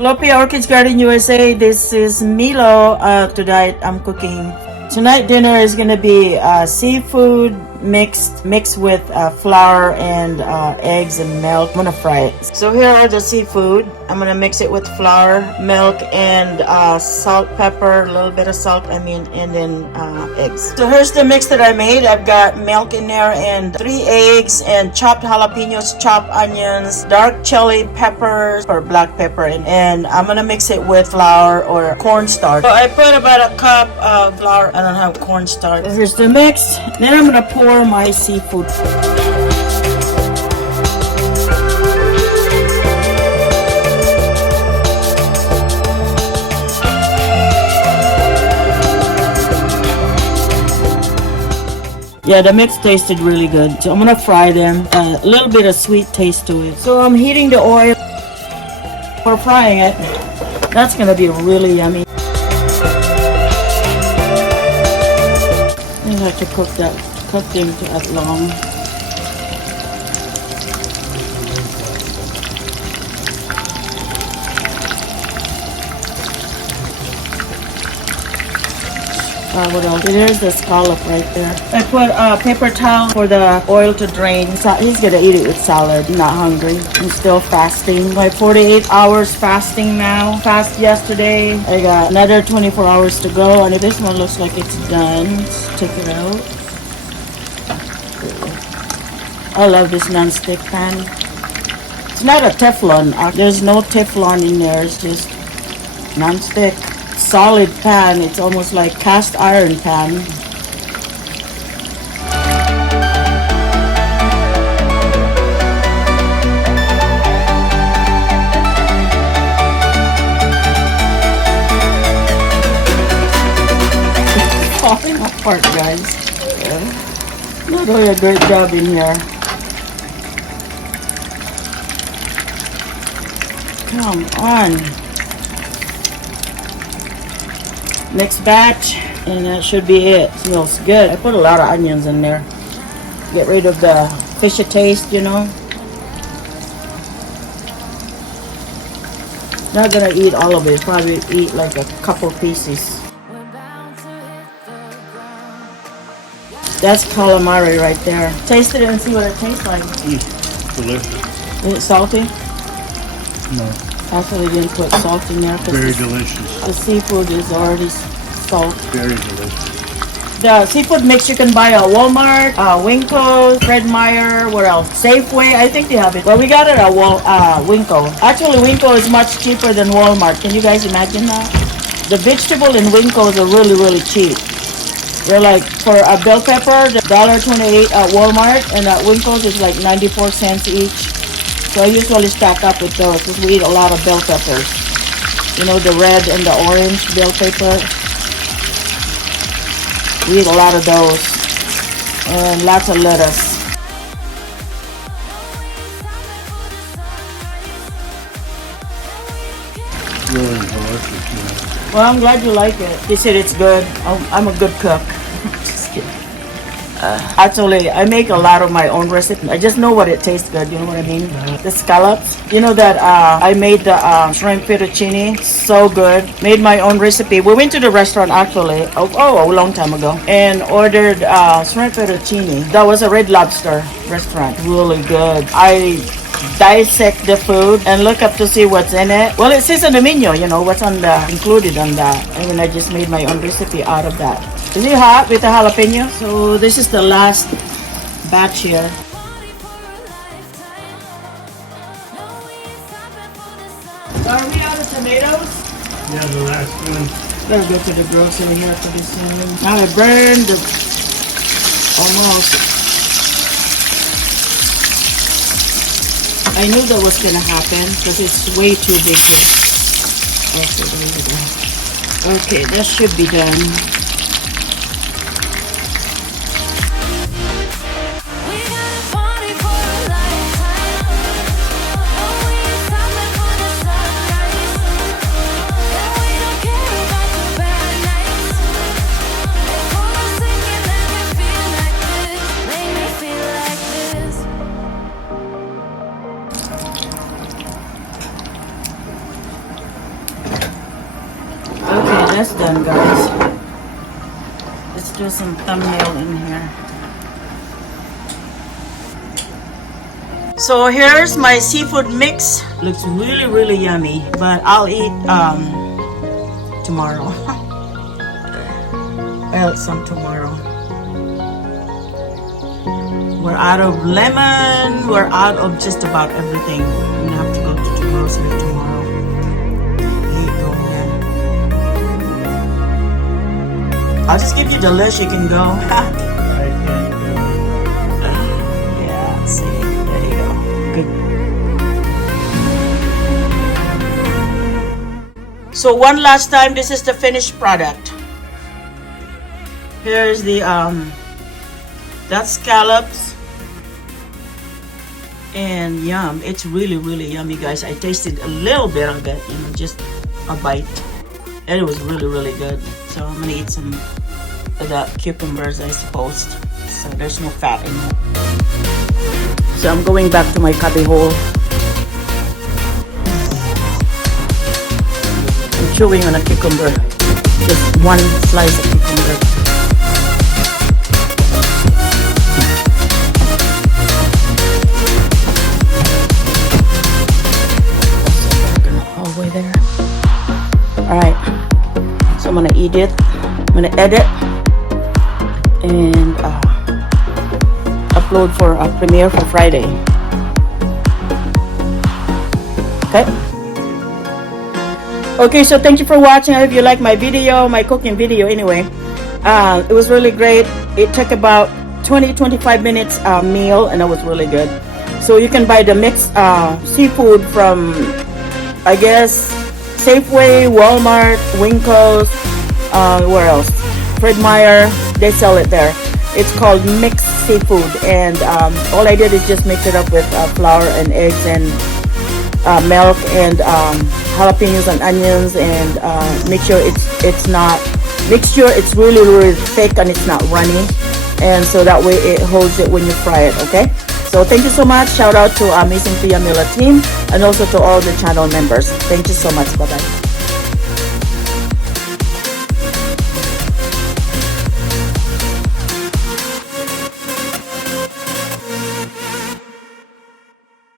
Lopia Orchids Garden USA. This is Milo. Tonight I'm cooking. Tonight dinner is gonna be seafood mixed with flour and eggs and milk. I'm gonna fry it. So here are the seafood. I'm gonna mix it with flour, milk, and salt, pepper, a little bit of salt, and then eggs. So here's the mix that I made. I've got milk in there and 3 eggs and chopped jalapenos, chopped onions, dark chili peppers or black pepper, and I'm gonna mix it with flour or cornstarch. So I put about a cup of flour. I don't have cornstarch. Here's the mix. Then I'm gonna pour my seafood. Yeah, the mix tasted really good. So I'm gonna fry them. A little bit of sweet taste to it. So I'm heating the oil for frying it. That's gonna be really yummy. I have to cook them that long. What else? There's the scallop right there. I put a paper towel for the oil to drain. So he's gonna eat it with salad. I'm not hungry. I'm still fasting. Like 48 hours fasting now. Fast yesterday. I got another 24 hours to go. And if this one looks like it's done, let's take it out. I love this non-stick pan. It's not a Teflon. There's no Teflon in there. It's just non-stick. Solid pan. It's almost like cast iron pan. It's falling apart, guys. Not doing a great job in here. Come on. Next batch, and that should be it. Smells good. I put a lot of onions in there. Get rid of the fishy taste, you know. Not gonna eat all of it. Probably eat like a couple pieces. That's calamari right there. Taste it and see what it tastes like. Delicious. Is it salty? No. Actually didn't put salt in there. Very delicious. The seafood is already salt. Very delicious. The seafood mix you can buy at Walmart, Winkle, Fred Meyer, what else? Safeway, I think they have it. But we got it at Winkle. Actually, Winkle is much cheaper than Walmart. Can you guys imagine that? The vegetable in Winkle is really, really cheap. They're like, for a bell pepper, $1.28 at Walmart, and at Winkle's is like 94 cents each. So I usually stack up with those because we eat a lot of bell peppers. You know, the red and the orange bell pepper. We eat a lot of those. And lots of lettuce. Really delicious, yeah. Well, I'm glad you like it. He said it's good. I'm a good cook. Just kidding. Actually, I make a lot of my own recipes. I just know what it tastes good. You know what I mean? The scallops. You know that I made the shrimp fettuccine. So good. Made my own recipe. We went to the restaurant actually. A long time ago. And ordered shrimp fettuccine. That was a Red Lobster restaurant. Really good. I dissect the food and look up to see what's in it. Well, it says on the menu, you know, what's on the included on that. And then I just made my own recipe out of that. Is it hot with the jalapeno? So this is the last batch here. So are we out of tomatoes? Yeah, the last one. Better go to the grocery here for this one. Now I burned the almost. I knew that was gonna happen because it's way too big here. Okay, there you go. Okay, that should be done. done, guys. Let's do some thumbnail in here. So here's my seafood mix. Looks really, really yummy, but I'll eat tomorrow. I'll eat some tomorrow. We're out of lemon. We're out of just about everything. I'm gonna have to go to the grocery tomorrow. Here you go, yeah. I'll just give you the list. You can go. I can't do Yeah, see, there you go. Good. So one last time, this is the finished product. Here's the that's scallops. And yum, it's really, really yummy, guys. I tasted a little bit of it, you know, just a bite, and it was really, really good. So I'm gonna eat some of the cucumbers, I suppose. So there's no fat in it. So I'm going back to my cubby hole. I'm chewing on a cucumber, just one slice of cucumber. There. All right, so I'm gonna eat it. I'm gonna edit and upload for a premiere for Friday. Okay, so thank you for watching. I hope you like my video, my cooking video. Anyway, it was really great. It took about 20-25 minutes meal, and it was really good. So you can buy the mixed seafood from, I guess, Safeway, Walmart, Winkles, where else? Fred Meyer, they sell it there. It's called Mixed Seafood, and all I did is just mix it up with flour and eggs and milk and jalapenos and onions, and make sure it's really, really thick and it's not runny, and so that way it holds it when you fry it. Okay. So thank you so much. Shout out to Amazing Tia Miller team and also to all the channel members. Thank you so much. Bye-bye.